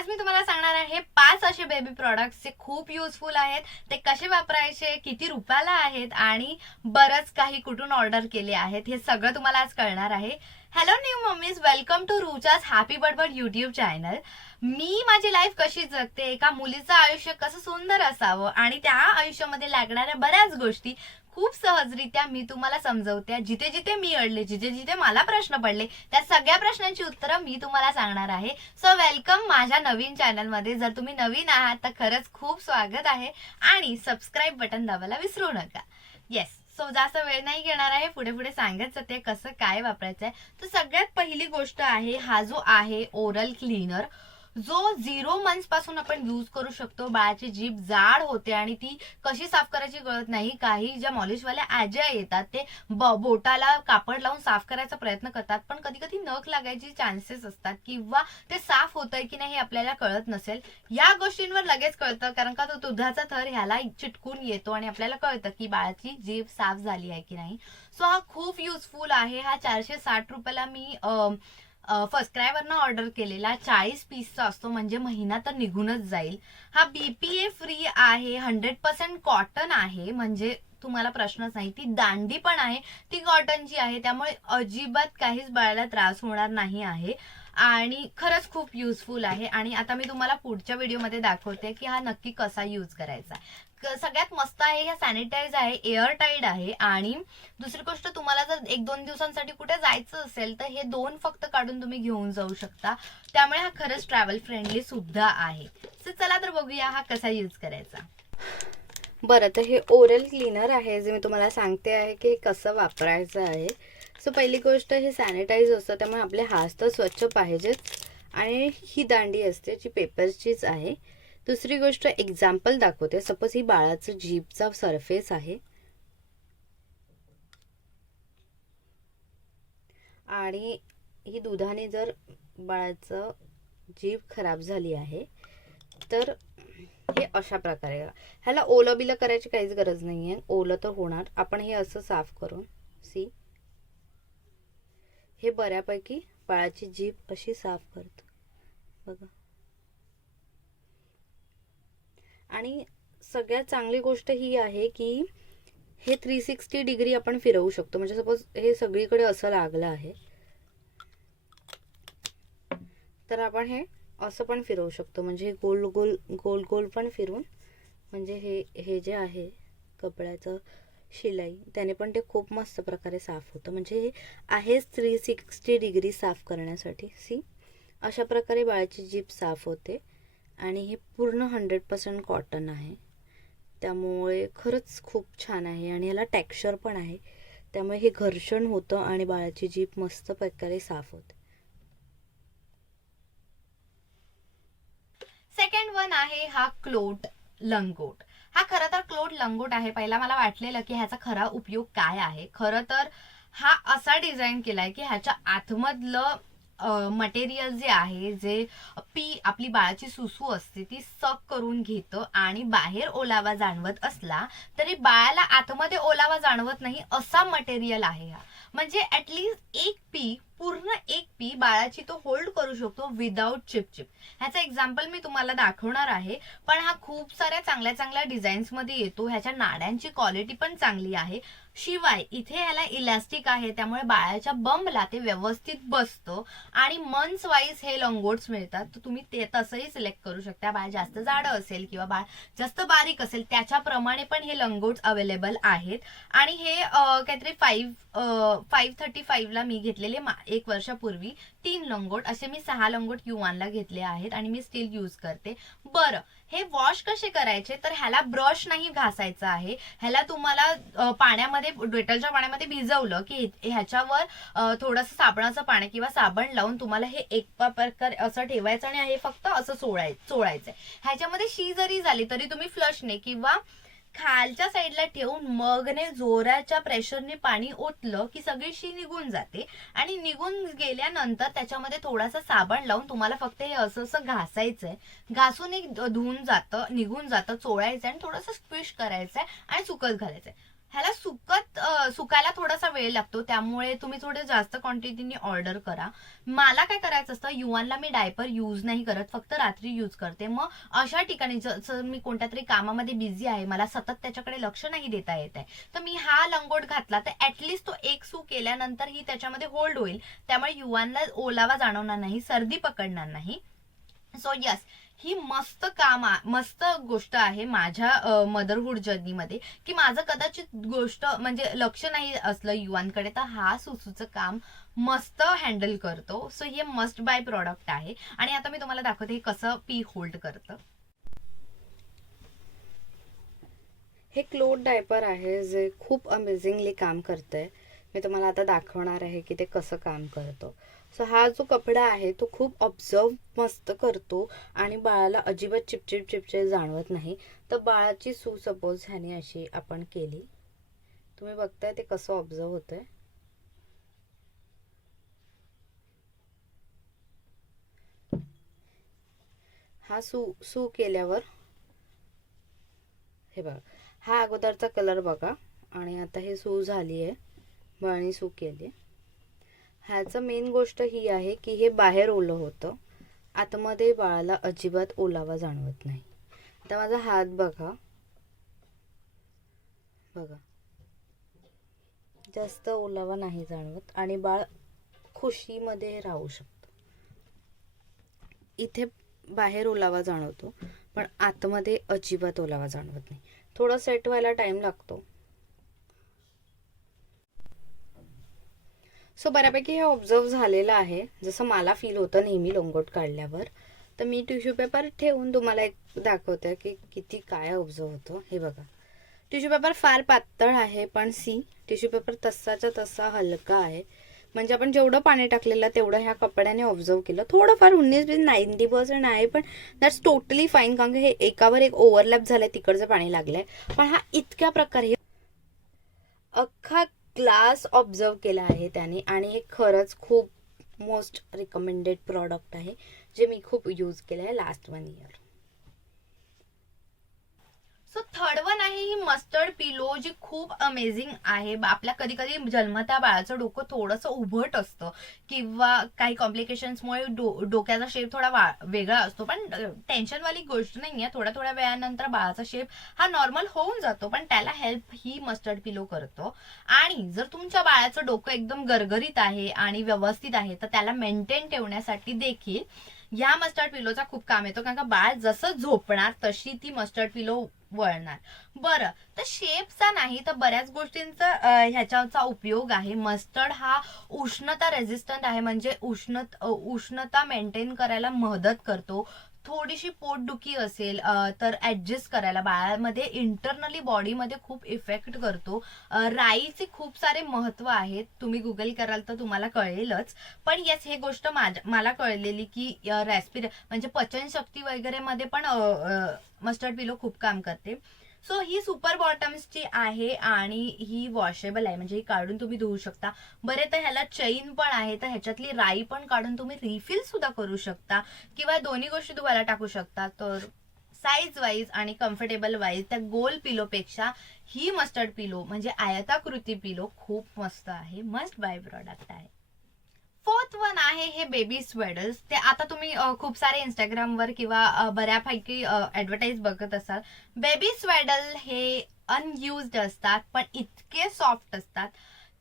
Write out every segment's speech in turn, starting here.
आज मी तुम्हाला सांगणार आहे 5 असे बेबी प्रॉडक्ट्स जे खूप युजफुल आहेत. ते कसे वापरायचे, किती रुपयाला आहेत आणि बरंच काही कुठून ऑर्डर केले आहेत हे सगळं तुम्हाला आज कळणार आहे. Hello new mummies, welcome to Rucha's happy बडबड युट्यूब चॅनल. मी माझी लाईफ कशी जगते, एका मुलीचं आयुष्य कसं सुंदर असावं आणि त्या आयुष्यामध्ये लागणाऱ्या बऱ्याच गोष्टी खूप सहजरित्या मी तुम्हाला समजवते. जिथे जिथे मी अडले, जिथे जिथे मला प्रश्न पडले, त्या सगळ्या प्रश्नांची उत्तरं मी तुम्हाला सांगणार आहे. सो वेलकम माझ्या नवीन चॅनलमध्ये. जर तुम्ही नवीन आहात तर खरंच खूप स्वागत आहे आणि सबस्क्राईब बटन दाबायला विसरू नका. येस, सो जास्त वेळ नाही घेणार आहे, पुढे पुढे सांगत जाते कसं काय वापरायचं आहे. तर सगळ्यात पहिली गोष्ट आहे, हा जो आहे ओरल क्लीनर, जो 0 मंथ्स पासून आपण यूज करू शकतो. बाळाची जीभ जाड होते आणि ती कशी साफ करायची कळत नाही. काही ज्या मॉलिशवाल्या आज्या येतात ते बोटाला कापड लावून साफ करायचा प्रयत्न करतात, पण कधी कधी नख लागायची चान्सेस असतात किंवा ते साफ होतंय की नाही हे आपल्याला कळत नसेल. या गोष्टींवर लगेच कळतं, कारण का तो दुधाचा थर ह्याला चिटकून येतो आणि आपल्याला कळतं की बाळाची जीभ साफ झाली आहे की नाही. सो हा खूप युजफुल आहे. हा 460 रुपयाला मी फर्स्ट क्रायवरनं ऑर्डर केलेला 40 पीसचा असतो, म्हणजे महिना तर निघूनच जाईल. हा BPA फ्री आहे, 100% कॉटन आहे, म्हणजे तुम्हाला प्रश्नच नाही. ती दांडी पण आहे, ती कॉटनची आहे, त्यामुळे अजिबात काहीच बाळाला त्रास होणार नाही आहे आणि खरंच खूप युजफुल आहे. आणि आता मी तुम्हाला पुढच्या व्हिडिओमध्ये दाखवते की हा नक्की कसा यूज करायचा. सगळ्यात मस्त आहे, हे सॅनिटाईज आहे, एअर टाईड आहे. आणि दुसरी गोष्ट, तुम्हाला जर 1-2 दिवसांसाठी कुठे जायचं असेल तर हे 2 फक्त काढून तुम्ही घेऊन जाऊ शकता, त्यामुळे हा खरंच ट्रॅव्हल फ्रेंडली सुद्धा आहे. सो चला तर बघूया हा कसा यूज करायचा. बरं, तर हे ओरल क्लीनर आहे जे मी तुम्हाला सांगते आहे की कसं वापरायचं आहे. सो पहिली गोष्ट, हे सॅनिटाईज असतं त्यामुळे आपले हात तर स्वच्छ पाहिजेत आणि ही दांडी असते जी पेपरचीच आहे. दुसरी गोष्ट, एक्झाम्पल दाखवते. सपोज ही बाळाचं जीभचा सरफेस आहे आणि ही दुधाने जर बाळाचं जीभ खराब झाली आहे तर हे अशा प्रकारे, ह्याला ओलं बिलं करायची काहीच गरज नाही आहे. ओलं तर होणार. आपण हे असं साफ करून हे बऱ्यापैकी बाळाची जीभ अशी साफ करतो बघा. आणि सगळ्यात चांगली गोष्ट ही आहे की हे 360 डिग्री आपण फिरवू शकतो. म्हणजे सपोज हे सगळीकडे असं लागलं आहे तर आपण हे असं पण फिरवू शकतो, म्हणजे गोल गोल गोल गोल पण फिरून, म्हणजे हे जे आहे कपड्याचं शिलाई त्याने पण ते खूप मस्त प्रकारे साफ होतं. म्हणजे हे आहेच 360 डिग्री साफ करण्यासाठी. अशा प्रकारे बाळाची जीभ साफ होते आणि हे पूर्ण 100% कॉटन आहे, त्यामुळे खरंच खूप छान आहे. आणि याला टेक्स्चर पण आहे, त्यामुळे हे घर्षण होतं आणि बाळाची जीभ मस्त प्रकारे साफ होते. सेकंड वन आहे हा क्लोट लंगोट. हा खरं तर क्लोट लंगोट आहे. पहिला मला वाटलेलं की ह्याचा खरा उपयोग काय आहे. खरं तर हा असा डिझाईन केलाय की ह्याच्या आतमधलं मटेरियल जे आहे, जे आपली बाळाची सुसू असते ती सक करून घेतं आणि बाहेर ओलावा जाणवत असला तरी बाळाला आतमध्ये ओलावा जाणवत नाही, असा मटेरियल आहे हा. म्हणजे ऍटलीस्ट पूर्ण एक पी बाळाची तो होल्ड करू शकतो विदाउट चिपचिप. ह्याचं एक्झाम्पल मी तुम्हाला दाखवणार आहे, पण हा खूप साऱ्या चांगल्या चांगल्या डिझाईन्स मध्ये येतो. ह्याच्या नाड्यांची क्वालिटी पण चांगली आहे. शिवाय इथे ह्याला इलास्टिक आहे, त्यामुळे बाळाच्या बंबला ते व्यवस्थित बसतं आणि मंथ्स वाईज हे लंगोट्स मिळतात. तर तुम्ही ते तसंही सिलेक्ट करू शकता. बाळ जास्त जाड असेल किंवा बाळ जास्त बारीक असेल त्याच्याप्रमाणे पण हे लंगोट्स अवेलेबल आहेत. आणि हे काहीतरी 535 ला मी घेतलेले 1 वर्षापूर्वी 3 लंगोट, असे मी 6 लंगोट युवानला घेतले आहेत आणि मी स्टील यूज करते. बरं, हे वॉश कसे करायचे, तर ह्याला ब्रश नाही घासायचा आहे. ह्याला तुम्हाला पाण्यामध्ये, डेटॉलच्या पाण्यामध्ये भिजवलं की ह्याच्यावर थोडंसं साबणाचं पाणी किंवा साबण लावून तुम्हाला हे एक प्रकार असं ठेवायचं आणि हे फक्त असं चोळायचं. ह्याच्यामध्ये शी जरी झाली तरी तुम्ही फ्लशने किंवा खालच्या साईडला ठेवून मगने जोराच्या प्रेशरने पाणी ओतलं की सगळी शी निघून जाते. आणि निघून गेल्यानंतर त्याच्यामध्ये थोडासा साबण लावून तुम्हाला फक्त हे असं असं घासायचंय. घासून एक धुवून जातं, निघून जातं, चोळायचं आणि थोडंसं स्क्विश करायचंय आणि सुकत घालायचंय. ह्याला सुकायला थोडासा वेळ लागतो, त्यामुळे तुम्ही थोडे जास्त क्वांटिटीने ऑर्डर करा. मला काय करायचं असतं, युवानला मी डायपर यूज नाही करत, फक्त रात्री यूज करते. मग अशा ठिकाणी जर मी कोणत्या तरी कामामध्ये बिझी आहे, मला सतत त्याच्याकडे लक्ष नाही देता येत आहे, तर मी हा लंगोट घातला तर ऍटलिस्ट तो एक सू केल्यानंतर ही त्याच्यामध्ये होल्ड होईल, त्यामुळे युवानला ओलावा जाणवणार नाही, सर्दी पकडणार नाही. सो यस, ही मस्त गोष्ट आहे माझ्या मदरहूड जर्नीमध्ये, की माझं कदाचित गोष्ट म्हणजे लक्ष नाही असलं युवांकडे, तर हा सुसूचं काम मस्त हँडल करतो. सो हे मस्ट बाय प्रॉडक्ट आहे. आणि आता मी तुम्हाला दाखवते हे कसं पी होल्ड करतं. हे क्लोथ डायपर आहे जे खूप अमेझिंगली काम करतंय. मी तुम्हाला आता दाखवणार आहे की ते कसं काम करतं. सो हा जो कपडा आहे तो खूप ऑब्झर्व मस्त करतो आणि बाळाला अजिबात चिपचिप जाणवत नाही. तर बाळाची सू सपोज ह्याने अशी आपण केली, तुम्ही बघताय ते कसं ऑब्झर्व होतंय. हा सू केल्यावर हे बघा, हा अगोदरचा कलर बघा आणि आता हे सू झाली आहे, बाळाने सू केली. ह्याचं मेन गोष्ट ही आहे की हे बाहेर ओलं होतं, आतमध्ये बाळाला अजिबात ओलावा जाणवत नाही. आता माझा हात बघा, जास्त ओलावा नाही जाणवत आणि बाळ खुशीमध्ये राहू शकतं. इथे बाहेर ओलावा जाणवतो पण आतमध्ये अजिबात ओलावा जाणवत नाही. थोडं सेट व्हायला टाइम लागतो. सो बऱ्यापैकी हे ऑब्झर्व झालेलं आहे, जसं मला फील होतं नेहमी लोंगोट काढल्यावर. तर मी टिश्यू पेपर ठेवून तुम्हाला एक दाखवते की किती काय ऑब्झर्व होतं. हे बघा, टिश्यू पेपर फार पातळ आहे पण टिश्यू पेपर तसाच्या तसा हलका आहे. म्हणजे आपण जेवढं पाणी टाकलेलं तेवढं ह्या कपड्याने ऑब्झर्व केलं. थोडंफार 19-90% आहे पण दॅट्स टोटली फाईन, कारण हे एकावर एक ओव्हरलॅप झालंय, तिकडचं पाणी लागलंय. पण हा इतक्या प्रकारे अख्खा ग्लास ऑब्झर्व केला आहे त्याने आणि हे खरंच खूप मोस्ट रिकमेंडेड प्रॉडक्ट आहे जे मी खूप यूज केलं आहे last 1 year. So third one आहे ही मस्टर्ड पिलो, जी खूप अमेझिंग आहे. आपल्या कधी कधी जन्मत्या बाळाचं डोकं थोडंसं उभट असतं किंवा काही कॉम्प्लिकेशन्समुळे डोक्याचा शेप थोडा वेगळा असतो, पण टेन्शनवाली गोष्ट नाहीये. थोड्या वेळानंतर बाळाचा शेप हा नॉर्मल होऊन जातो, पण त्याला हेल्प ही मस्टर्ड पिलो करतो. आणि जर तुमच्या बाळाचं डोकं एकदम गरगरीत आहे आणि व्यवस्थित आहे तर त्याला मेंटेन ठेवण्यासाठी देखील ह्या मस्टर्ड पिलोचा खूप काम येतो, कारण का बाळ जसं झोपणार तशी ती मस्टर्ड पिलो वळणार. बरं, तर शेपचा नाही तर बऱ्याच गोष्टींचा ह्याच्याचा उपयोग आहे. मस्टर्ड हा उष्णता रेझिस्टंट आहे, म्हणजे उष्णता मेंटेन करायला मदत करतो. थोडीशी पोटदुखी असेल तर ऍडजस्ट करायला बाळामध्ये इंटरनली बॉडीमध्ये खूप इफेक्ट करतो. राईचे खूप सारे महत्व आहेत, तुम्ही गुगल कराल तर तुम्हाला कळेलच. पण येस, हे गोष्ट मला कळलेली की म्हणजे पचनशक्ती वगैरे मध्ये पण मस्टर्ड पिलो खूप काम करते. सो ही सुपर बॉटम्सची आहे आणि ही वॉशेबल आहे, म्हणजे ही काढून तुम्ही धुवू शकता. बरे तर ह्याला चेन पण आहे, तर ह्याच्यातली राई पण काढून तुम्ही रिफिल सुद्धा करू शकता किंवा दोन्ही गोष्टी धुवायला टाकू शकता. तर साईज वाईज आणि कम्फर्टेबल वाईज त्या गोल पिलोपेक्षा ही मस्टर्ड पिलो म्हणजे आयताकृती पिलो खूप मस्त आहे, मस्ट बाय प्रॉडक्ट आहे. फोर्थ वन आहे हे बेबी स्वेडल्स. ते आता तुम्ही खूप सारे इंस्टाग्रामवर किंवा बऱ्यापैकी ऍडव्हर्टाईज बघत असाल. बेबी स्वेडल हे अनयुज्ड असतात पण इतके सॉफ्ट असतात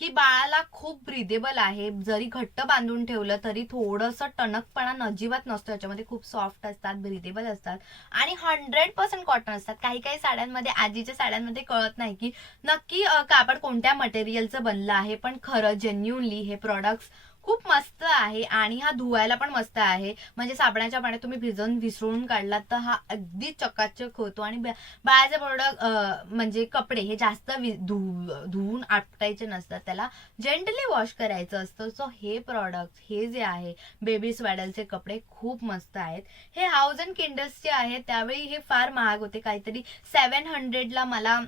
की बाळाला खूप ब्रिदेबल आहे. जरी घट्ट बांधून ठेवलं तरी थोडंसं टणकपणा अजिबात नसतो याच्यामध्ये. खूप सॉफ्ट असतात, ब्रिदेबल असतात आणि 100% कॉटन असतात. काही काही साड्यांमध्ये, आजीच्या साड्यांमध्ये कळत नाही की नक्की कापड कोणत्या मटेरियलचं बनलं आहे, पण खरं जेन्युनली हे प्रोडक्ट्स खूप मस्त आहे. आणि हा धुवायला पण मस्त आहे, म्हणजे साबणाच्या पाण्यात तुम्ही भिजवून विसळून काढलात तर हा अगदी चकाचक होतो. आणि बाळाचे प्रोडक्ट म्हणजे कपडे हे जास्त धुवून आपटायचे नसतात, त्याला जेंटली वॉश करायचं असतं. सो हे प्रॉडक्ट हे जे आहे बेबी स्वॅडलचे कपडे खूप मस्त आहेत. हे हाऊस अँड किंडर्सचे आहेत, त्यावेळी हे फार महाग होते, काहीतरी 700ला मला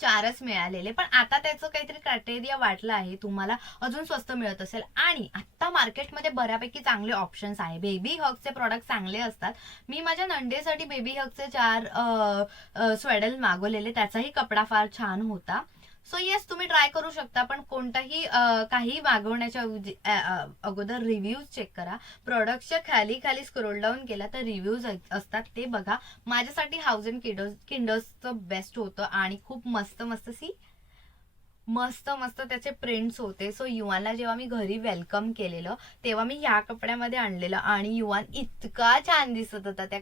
4च मिळालेले. पण आता त्याचं काहीतरी क्रायटेरिया वाटलं आहे, तुम्हाला अजून स्वस्त मिळत असेल. आणि आता मार्केटमध्ये बऱ्यापैकी चांगले ऑप्शन्स आहे. बेबी हगचे प्रॉडक्ट चांगले असतात. मी माझ्या नंडेसाठी बेबी हगचे 4 स्वेडल मागवलेले, त्याचाही कपडा फार छान होता. सो येस, तुम्ही ट्राय करू शकता, पण कोणताही काही मागवण्याच्या अगोदर रिव्ह्यूज चेक करा. प्रोडक्टच्या खाली खाली स्क्रोल डाऊन केला तर रिव्ह्यूज असतात, ते बघा. माझ्यासाठी हाऊस अँड किंडर्सचं बेस्ट होतं आणि खूप मस्त मस्त मस्त मस्त त्याचे प्रिंट्स होते. सो युवानला जेव्हा मी घरी वेलकम केलेलं तेव्हा मी ह्या कपड्यामध्ये आणलेलं आणि युवान इतका छान दिसत होता ह्या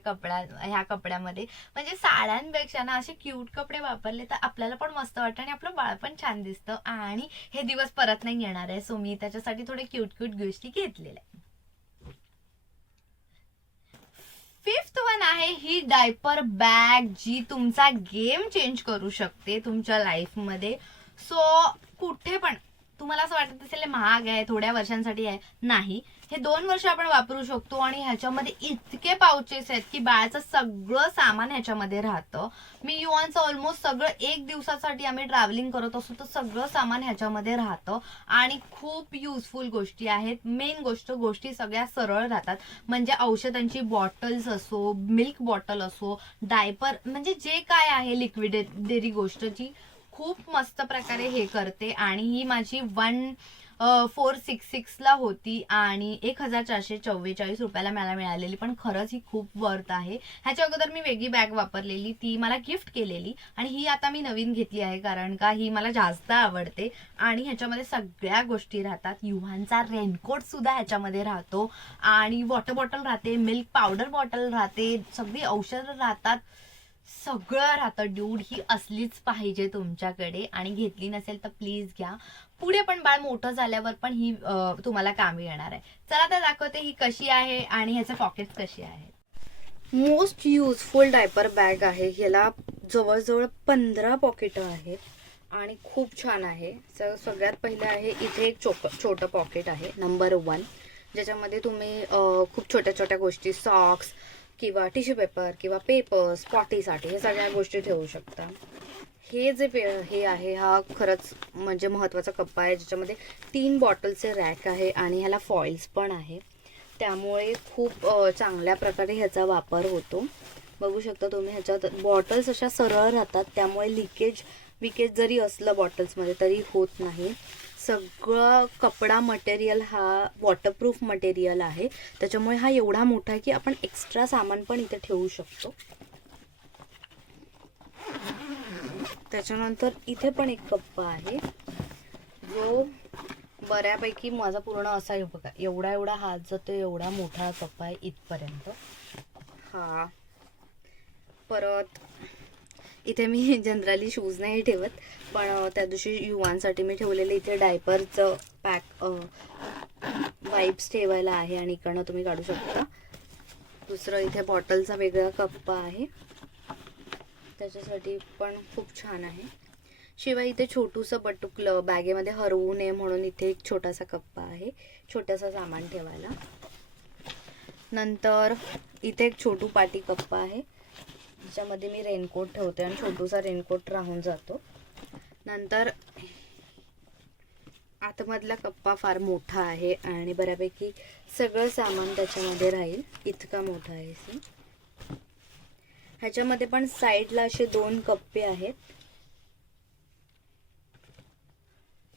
कपड्यामध्ये. म्हणजे साड्यांपेक्षा ना असे क्यूट कपडे वापरले तर आपल्याला पण मस्त वाटतं आणि आपलं बाळ पण छान दिसतं आणि हे दिवस परत नाही येणार आहे. सो मी त्याच्यासाठी थोडे क्यूट क्यूट गोष्टी घेतलेल्या. फिफ्थ वन आहे ही डायपर बॅग, जी तुमचा गेम चेंज करू शकते तुमच्या लाईफ मध्ये. सो कुठे पण तुम्हाला असं वाटत असेल महाग आहे, थोड्या वर्षांसाठी आहे, नाही, हे 2 वर्ष आपण वापरू शकतो आणि ह्याच्यामध्ये इतके पाउचेस आहेत की बाळाचं सगळं सामान ह्याच्यामध्ये राहतं. मी युवांचं ऑलमोस्ट सगळं 1 दिवसासाठी आम्ही ट्रॅव्हलिंग करत असतो तर सगळं सामान ह्याच्यामध्ये राहतं आणि खूप युजफुल गोष्टी आहेत. मेन गोष्टी सगळ्या सरळ राहतात. म्हणजे औषधांची बॉटल्स असो, मिल्क बॉटल असो, डायपर, म्हणजे जे काय आहे लिक्विडेटरी गोष्ट, जी खूप मस्त प्रकारे हे करते. आणि ही माझी 1466 ला होती आणि 1444 रुपयाला मला मिळालेली, पण खरंच ही खूप वर्थ आहे. ह्याच्या अगोदर मी वेगळी बॅग वापरलेली, ती मला गिफ्ट केलेली, आणि ही आता मी नवीन घेतली आहे कारण का ही मला जास्त आवडते. आणि ह्याच्यामध्ये सगळ्या गोष्टी राहतात. युवांचा रेनकोट सुद्धा ह्याच्यामध्ये राहतो आणि वॉटर बॉटल राहते, मिल्क पावडर बॉटल राहते, सगळी औषधं राहतात, सगळं राहतं. ड्यूड, ही असलीच पाहिजे तुमच्याकडे आणि घेतली नसेल तर प्लीज घ्या. पुढे पण बाळ मोठं झाल्यावर पण ही तुम्हाला कामी येणार आहे. चला तर दाखवते ही कशी आहे आणि ह्याचे पॉकेट्स कशी आहेत. मोस्ट युजफुल डायपर बॅग आहे. ह्याला जवळजवळ 15 पॉकेट आहेत आणि खूप छान आहे. सगळ्यात पहिले आहे इथे एक छोटं पॉकेट आहे नंबर 1, ज्याच्यामध्ये तुम्ही खूप छोट्या छोट्या गोष्टी, सॉक्स किंवा टिश्यू पेपर किंवा पेपर्स, पॉटीसाठी हे सगळ्या गोष्टी ठेवू शकता. हे जे हे आहे हा खरंच म्हणजे महत्त्वाचा कप्पा आहे, ज्याच्यामध्ये 3 बॉटलचे रॅक आहे आणि ह्याला फॉइल्स पण आहे, त्यामुळे खूप चांगल्या प्रकारे ह्याचा वापर होतो. बघू शकता तुम्ही, ह्याच्यात बॉटल्स अशा सरळ राहतात, त्यामुळे विकेज जरी असलं बॉटल्समध्ये तरी होत नाही. सगळं कपडा मटेरियल हा वॉटरप्रूफ मटेरियल आहे, त्याच्यामुळे हा एवढा मोठा आहे की आपण एक्स्ट्रा सामान पण इथे ठेवू शकतो. त्याच्यानंतर इथे पण एक कप्पा आहे जो बऱ्यापैकी माझा पूर्ण असा आहे बघा, एवढा हात जातो, एवढा मोठा कप्पा आहे इथपर्यंत हा. परत इथे मी जनरली शूज नाही ठेवत, पण त्या दिवशी युवांसाठी मी ठेवलेलं इथे डायपरचं पॅक वाईप्स ठेवायला आहे आणि इकडनं तुम्ही काढू शकता. दुसरं इथे बॉटलचा वेगळा कप्पा आहे, त्याच्यासाठी पण खूप छान आहे. शिवाय इथे छोटूसं बटुकलं बॅगेमध्ये हरवू नये म्हणून इथे एक छोटासा कप्पा आहे, छोटासा सामान ठेवायला. नंतर इथे एक छोटू पाटी कप्पा आहे, ज्याच्यामध्ये मी रेनकोट ठेवते आणि छोटूसा रेनकोट राहून जातो. नंतर आतमधला कप्पा फार मोठा आहे आणि बऱ्यापैकी सगळं सामान त्याच्यामध्ये राहील, इतका मोठा आहे. ह्याच्यामध्ये पण साईडला असे 2 कप्पे आहेत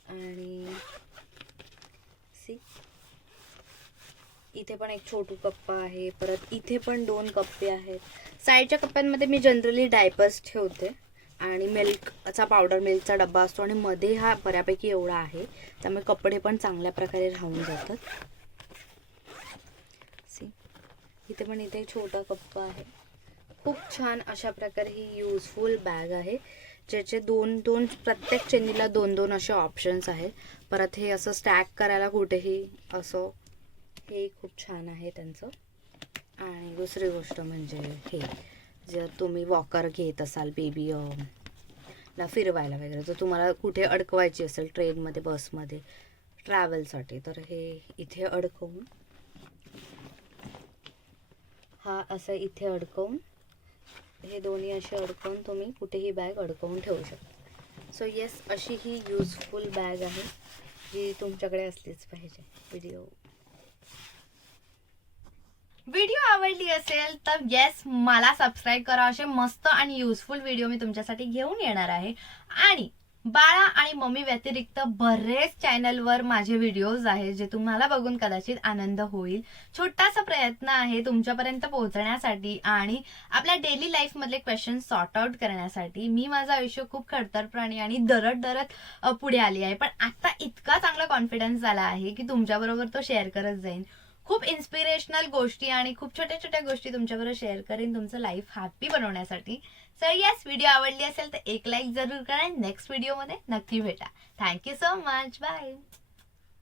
आणि इथे पण एक छोटू कप्पा आहे. परत इथे पण 2 कप्पे आहेत. साईडच्या कप्प्यांमध्ये मी जनरली डायपर्स ठेवते आणि मिल्कचा मिल्कचा डब्बा असतो आणि मध्ये हा बऱ्यापैकी एवढा आहे, त्यामुळे कपडे पण चांगल्या प्रकारे राहून जातात. इथे पण इथे छोटा कप्पा आहे. खूप छान अशा प्रकारे ही युजफुल बॅग आहे, ज्याचे 2 प्रत्येक चेनीला 2 असे ऑप्शन्स आहेत. परत हे असं स्टॅक करायला कुठेही असं, हे खूप छान आहे त्यांचं. आणि दुसरी गोष्ट म्हणजे हे, जर तुम्ही वॉकर घेत असाल बेबी ला फिरवायला वगैरे, जर तुम्हाला कुठे अडकवायची असेल ट्रेनमध्ये, बसमध्ये, ट्रॅव्हलसाठी, तर हे इथे अडकवून, हा असं इथे अडकवून, हे दोन्ही असे अडकवून तुम्ही कुठेही बॅग अडकवून ठेवू शकता. सो येस, अशी ही युजफुल बॅग आहे जी तुमच्याकडे असलीच पाहिजे. व्हिडिओ आवडली असेल तर येस, मला सबस्क्राईब करा. असे मस्त आणि युजफुल व्हिडिओ मी तुमच्यासाठी घेऊन येणार आहे. आणि बाळा आणि मम्मी व्यतिरिक्त बरेच चॅनलवर माझे व्हिडिओज आहेत जे तुम्हाला बघून कदाचित आनंद होईल. छोटासा प्रयत्न आहे तुमच्यापर्यंत पोहोचण्यासाठी आणि आपल्या डेली लाईफ मधले क्वेश्चन सॉर्ट आउट करण्यासाठी. मी माझं आयुष्य खूप खडतर प्राणी आणि दरत पुढे आली आहे, पण आता इतका चांगला कॉन्फिडन्स आला आहे की तुमच्याबरोबर तो शेअर करत जाईन. खूप इन्स्पिरेशनल गोष्टी आणि खूप छोट्या छोट्या गोष्टी तुमच्याबरोबर शेअर करेन तुमचं लाईफ हॅपी बनवण्यासाठी. सर यस, व्हिडिओ आवडली असेल तर एक लाईक जरूर करा. नेक्स्ट व्हिडिओमध्ये नक्की भेटा. Thank you so much. बाय.